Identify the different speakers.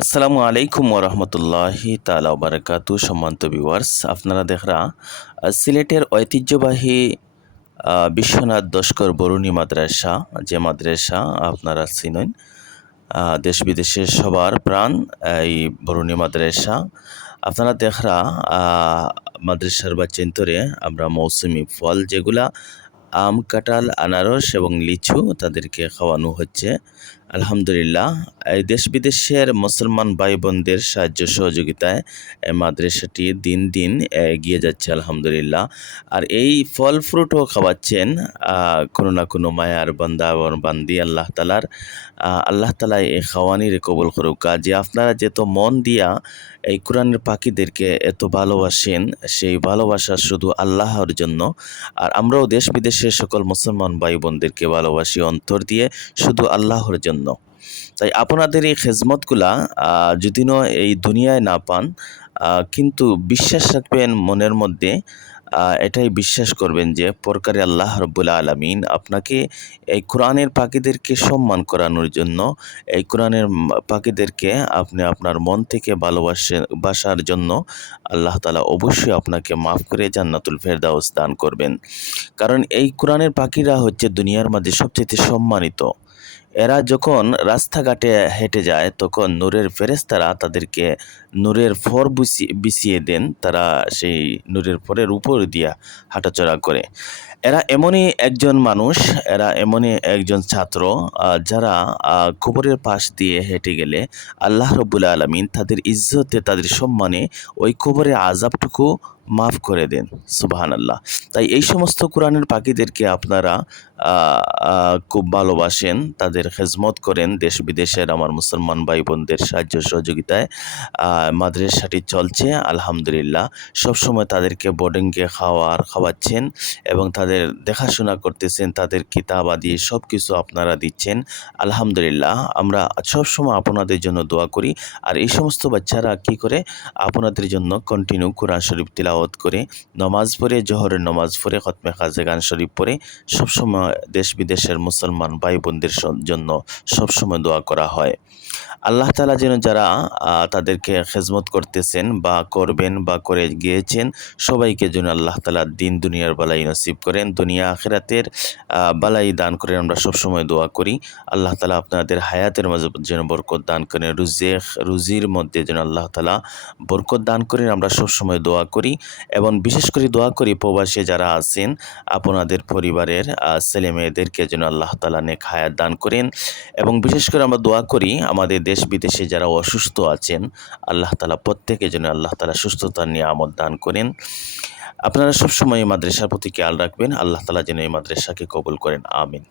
Speaker 1: আসসালামু আলাইকুম ওরহমতুল্লাহি তালা বারাকাতু সম্মানিত ভিউয়ার্স, আপনারা দেখরা সিলেটের ঐতিহ্যবাহী বিশ্বনাথ দস্কর বরুণী মাদ্রাসা, যে মাদ্রাসা আপনারা চিনেন দেশ বিদেশের সবার প্রাণ, এই বরুণী মাদ্রাসা। আপনারা দেখরা মাদ্রাসার বা চিন্তরে আমরা মৌসুমি ফল যেগুলা, আম, কাঁঠাল, আনারস এবং লিচু তাদেরকে খাওয়ানো হচ্ছে। আলহামদুলিল্লাহ, এই দেশ বিদেশের মুসলমান ভাই বোনদের সাহায্য সহযোগিতায় মাদ্রাসাটি দিন দিন এগিয়ে যাচ্ছে আলহামদুলিল্লাহ। আর এই ফল ফ্রুটও খাওয়াচ্ছেন কোনো না কোনো মায়ার বান্দা এবং বান্দি আল্লাহ তালার আল্লাহ তালা এই খাওয়ানির কবুল করুক। যে আপনারা যেত মন দিয়া এই কোরআনের পাখিদেরকে এত ভালোবাসেন, সেই ভালোবাসা শুধু আল্লাহর জন্য। আর আমরাও দেশ বিদেশের সকল মুসলমান ভাই বোনদেরকে ভালোবাসি, অন্তর দিয়ে শুধু আল্লাহর জন্য। তাই আপনাদের এই খেজমতগুলা যদি না এই দুনিয়ায় না পান কিন্তু বিশ্বাস রাখবেন মনের মধ্যে এটাই বিশ্বাস করবেন যে পরকারে আল্লাহ রব্বুল আলমিন আপনাকে এই কোরআনের পাখিদেরকে সম্মান করানোর জন্য, এই কোরআনের পাখিদেরকে আপনি আপনার মন থেকে ভালোবাসে, বাসার জন্য আল্লাহ তালা অবশ্যই আপনাকে মাফ করে জান্নাতুল ফেরদাউস দান করবেন। কারণ এই কোরআনের পাখিরা হচ্ছে দুনিয়ার মাঝে সবচেয়ে সম্মানিত। এরা যখন রাস্তাঘাটে হেঁটে যায়, তখন নূরের ফেরেস্তারা তাদেরকে নূরের ফর বিছিয়ে দেন। তারা সেই নূরের ফরের উপর দিয়া হাঁটাচলা করে। এরা এমনই একজন মানুষ, এরা এমনই একজন ছাত্র যারা কবরের পাশ দিয়ে হেঁটে গেলে আল্লাহ রবুল্লা আলমিন তাদের ইজ্জতে, তাদের সম্মানে ওই কবরের আজাবটুকু মাফ করে দেন। সুবাহান আল্লাহ তাই এই সমস্ত কোরআনের পাখিদেরকে আপনারা খুব ভালোবাসেন। তাদের খেজমত করেন দেশ বিদেশের আমার মুসলমান ভাই বোনদের সাহায্য সহযোগিতায়। মাদ্রাসাটি চলছে, আলহামদুলিল্লাহ। সবসময় তাদেরকে বোর্ডিংকে খাওয়ার খাওয়াচ্ছেন এবং তাদের দেখাশোনা করতেছেন, তাদের কিতাব আদি সব কিছু আপনারা দিচ্ছেন। আলহামদুলিল্লাহ, আমরা সবসময় আপনাদের জন্য দোয়া করি। আর এই সমস্ত বাচ্চারা কি করে? আপনাদের জন্য কন্টিনিউ কোরআন শরীফ তিলাওয়াত করে, নমাজ পড়ে, জহরের নমাজ পড়ে, খতমে খাজে গান শরীফ পড়ে। সবসময় দেশ বিদেশের মুসলমান ভাই বোনদের জন্য সবসময় দোয়া করা হয়। আল্লাহ তালা যেন যারা তাদেরকে খেজমত করতেছেন বা করবেন বা করে গিয়েছেন, সবাইকে যেন আল্লাহ তালা দিন দুনিয়ার বালাই নসিব করেন, দুনিয়া আখেরাতের বালাই দান করেন। আমরা সবসময় দোয়া করি, আল্লাহ তালা আপনাদের হায়াতের মাঝে যেন বরকত দান করেন রুজে রুজির মধ্যে যেন আল্লাহ তালা বরকত দান করেন। আমরা সবসময় দোয়া করি এবং বিশেষ করে দোয়া করি প্রবাসে যারা আছেন, আপনাদের পরিবারের ছেলে মেয়েদেরকে যেন আল্লাহ তালা নেক হায়াত দান করেন এবং বিশেষ করে আমরা দোয়া করি আমাদের দেশ বিদেশে যারা অসুস্থ আছেন, আল্লাহ তালা প্রত্যেকে যেন আল্লাহ তালা সুস্থতার নিয়ামত দান করেন। আপনারা সবসময় এই মাদ্রাসার প্রতি খেয়াল রাখবেন। আল্লাহ তালা যেন এই মাদ্রাসাকে কবুল করেন। আমিন।